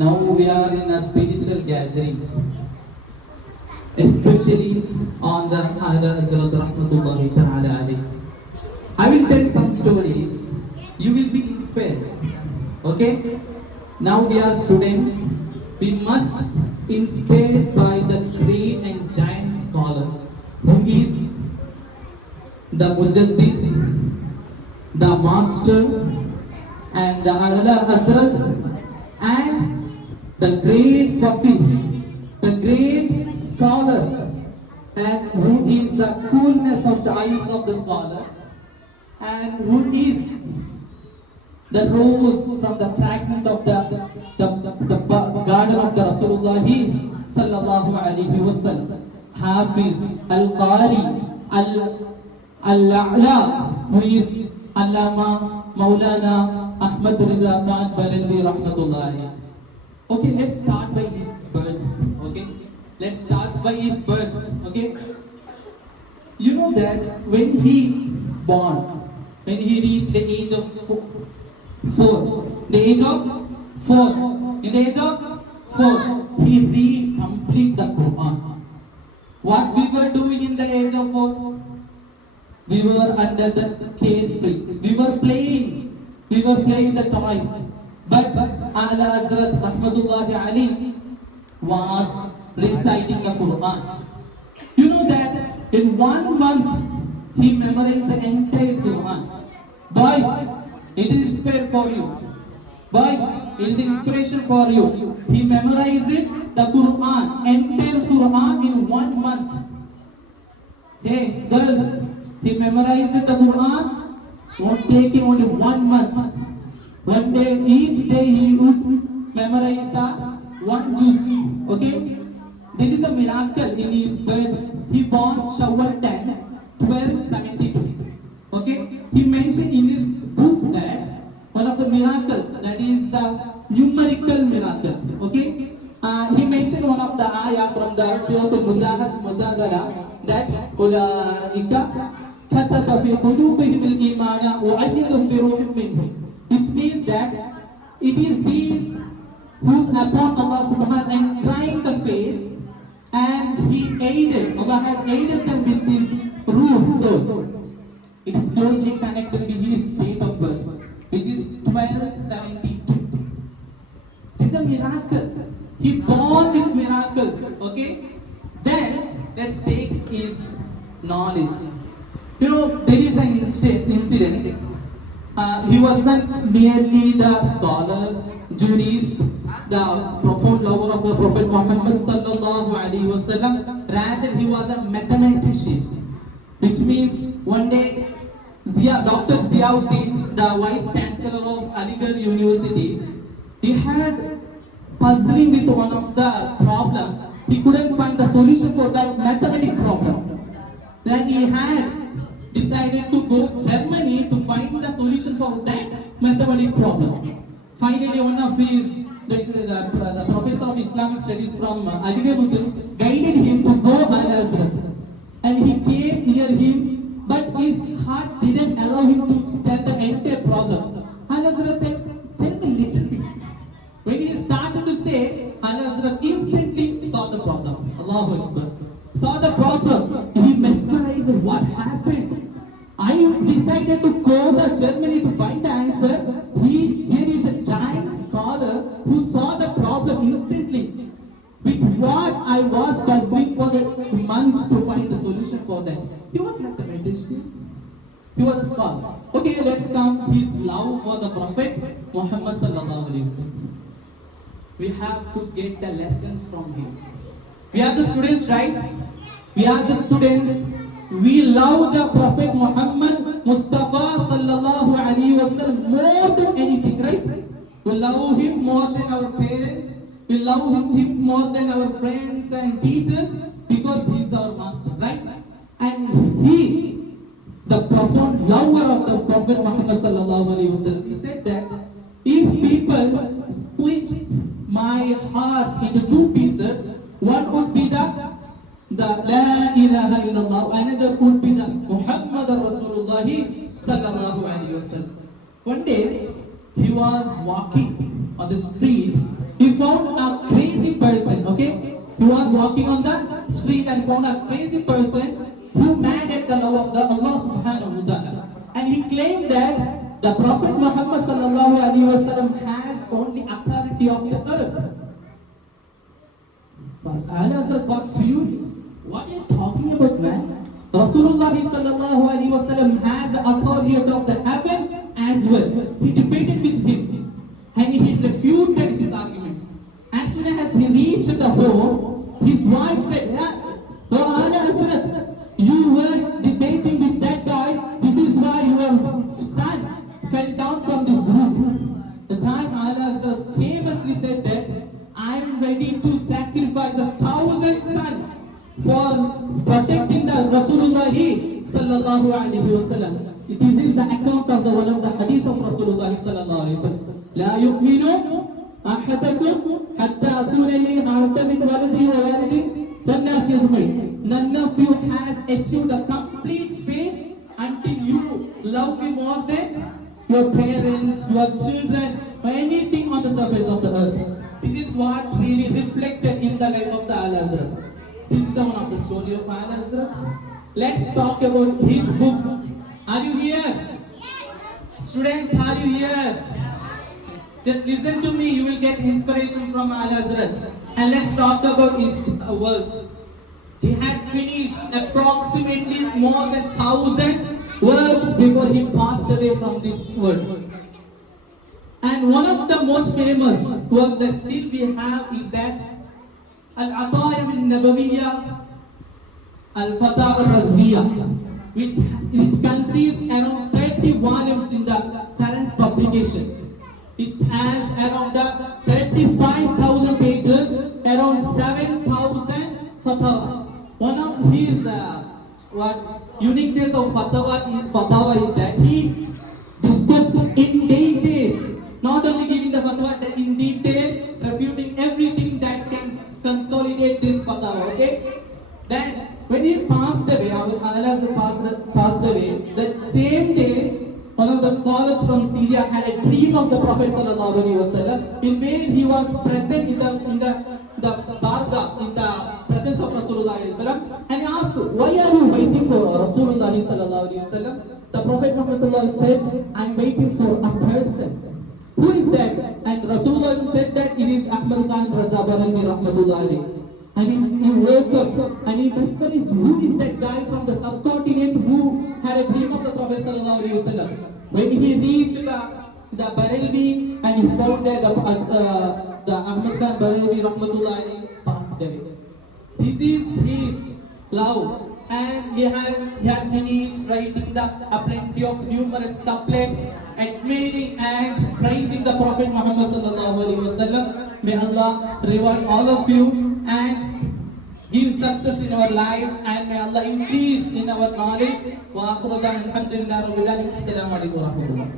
Now we are in a spiritual gathering, especially on the Ala Hazrat Rahmatullahi Ta'ala alayhi. I will tell some stories. You will be inspired. Okay? Now we are students. We must inspired by the great and giant scholar who is the Mujaddid, the master, and the Ala Hazrat, and the great faqih, the great scholar, and who is the coolness of the eyes of the scholar, and who is the rose from the fragment of the garden of the Rasulullah sallallahu alaihi wasallam, Hafiz Al-Qari Al-A'la, who is Allama Maulana Ahmad Rida Khan Barelvi rahmatullahi. Okay, let's start by his birth. Okay, let's start by his birth. Okay, you know that when he born, when he reached the age of four, in the age of four, he read complete the Quran. What we were doing in the age of 4? We were under the carefree. We were playing the toys. But Ala Hazrat Rahmatullahi alayhi was reciting the Quran. You know that in 1 month he memorized the entire Quran. Boys, it is inspiration for you. Boys, it is inspiration for you. He memorized the Quran, entire Quran in 1 month. Hey, girls, he memorized the Quran, taking only 1 month. One day, each day he would memorize the one juz. Okay? There is a miracle in his birth. He born Shawwal 10, 1272. Okay? He mentioned in his books that one of the miracles, that is the numerical miracle. Okay? He mentioned one of the ayah from the Surah Mujadala that Ulaika kataba fi qulubihim al-imana wa ayyadahum bi ruhin minhu, which means that it is these whose upon Allah subhanahu and crying the faith, and He aided, Allah has aided them with His ruh soul. It is closely connected with his date of birth, which is 1272. This is a miracle. He born with miracles. Okay? Then let's take his knowledge. You know, there is an incident. He wasn't merely the scholar, jurist, the profound lover of the Prophet Muhammad sallallahu alaihi wasallam. Rather, he was a mathematician, which means one day Dr. Ziauddin, the Vice Chancellor of Aligarh University, he had puzzling with one of the problem. He couldn't find the solution for that mathematical problem. Then he had decided to go to Germany to find the solution for that mathematical problem. Finally, one of his, the professor of Islamic studies from Aligarh Muslim guided him to go Al Hazrat. And he came near him, but his heart didn't allow him to tell the entire problem. Al Hazrat said, tell me little bit. When he started to say, Al Hazrat instantly saw the problem. Allahu Akbar. Saw the problem. He mesmerized what happened. I decided to go to Germany to find the answer. Here is a giant scholar who saw the problem instantly. With what I was puzzling for the months to find the solution for that. He was not a mathematician. He was a scholar. Okay, let's come his love for the Prophet Muhammad sallallahu alaihi wasallam. We have to get the lessons from him. We are the students, right? We are the students. We love the Prophet Muhammad Mustafa sallallahu alaihi wasallam more than anything, right? We love him more than our parents. We love him more than our friends and teachers because he is our master, right? And he, the profound lover of the Prophet Muhammad sallallahu alaihi wasallam, he said that if people split my heart into 2 pieces, one would be the La ilaha illallah, another would be the Muhammad Rasulullah sallallahu alaihi wasallam. One day he was walking on the street. He found walking on the street and found a crazy person who mad at the law of the Allah subhanahu wa ta'ala. And he claimed that the Prophet Muhammad sallallahu alaihi wasallam has only authority of the earth. Al-Azhar got furious. What are you talking about, man? Rasulullah sallallahu alaihi wasallam has the authority of the heaven as well. He debated with him and he refuted his arguments. As soon as he reached the home, his wife said, "Oh, Al-Azhar, you were debating with that guy. This is why your son fell down from this roof." The time Al-Azhar famously said that, "I am ready to sacrifice 1,000 sons for protecting the Rasulullah sallallahu alaihi wasallam." This is the account of the one of the hadith of Rasulullah sallallahu alaihi wasallam. لا يؤمن أحدكم حتى أكون إليه أحب من ولده ووالده والناس أجمعين. None of you has achieved a complete faith until you love me more than your parents, your children, or anything on the surface of the earth. This is what really reflected in the life of the Al-Azhar. This is one of the story of Al-Azhar. Let's talk about his books. Are you here? Students, are you here? Just listen to me, you will get inspiration from Al-Azhar. And let's talk about his works. He had finished approximately more than 1,000 works before he passed away from this world. And one of the most famous work that still we have is that Al-Ataya al-Nabawiyya Al-Fatawa al-Razviyya, which it consists around 30 volumes in the current publication. It has around 35,000 pages, around 7,000 fatwa. One of his uniqueness of fatwa is that he discussed in detail, not only giving the fatwa in detail, refuting everything that can consolidate this fatwa. Okay. Then when he passed away, Al-Azhar passed away, the same day, one of the scholars from Syria had a dream of the Prophet sallallahu alaihi wasallam, in where he was present in the bargah, in the presence of Rasulullah alaihi wasallam, and he asked, "Why are you waiting for Rasulullah sallallahu alaihi wasallam?" The Prophet Muhammad sallallahu alaihi wasallam said, "I'm waiting for a person." Who is that? And Rasulullah said that it is Ahmad Khan Raza Barani rahmatullah alayhi. And he woke up and he whispered, "Who is that guy from the subcontinent who had a dream of the Prophet sallallahu alaihi wasallam?" When he reached the Barelvi and he found that the Ahmad Khan Barelvi rahmatullah alayhi passed away. This is his love, and he had finished writing a plenty of numerous couplets admiring and praising the Prophet Muhammad sallallahu alaihi wasallam. May Allah reward all of you and give success in our life, and may Allah increase in our knowledge. Wa akhiru da'wana alhamdulillahi rabbil alamin. Assalamu alaikum wa rahmatullah.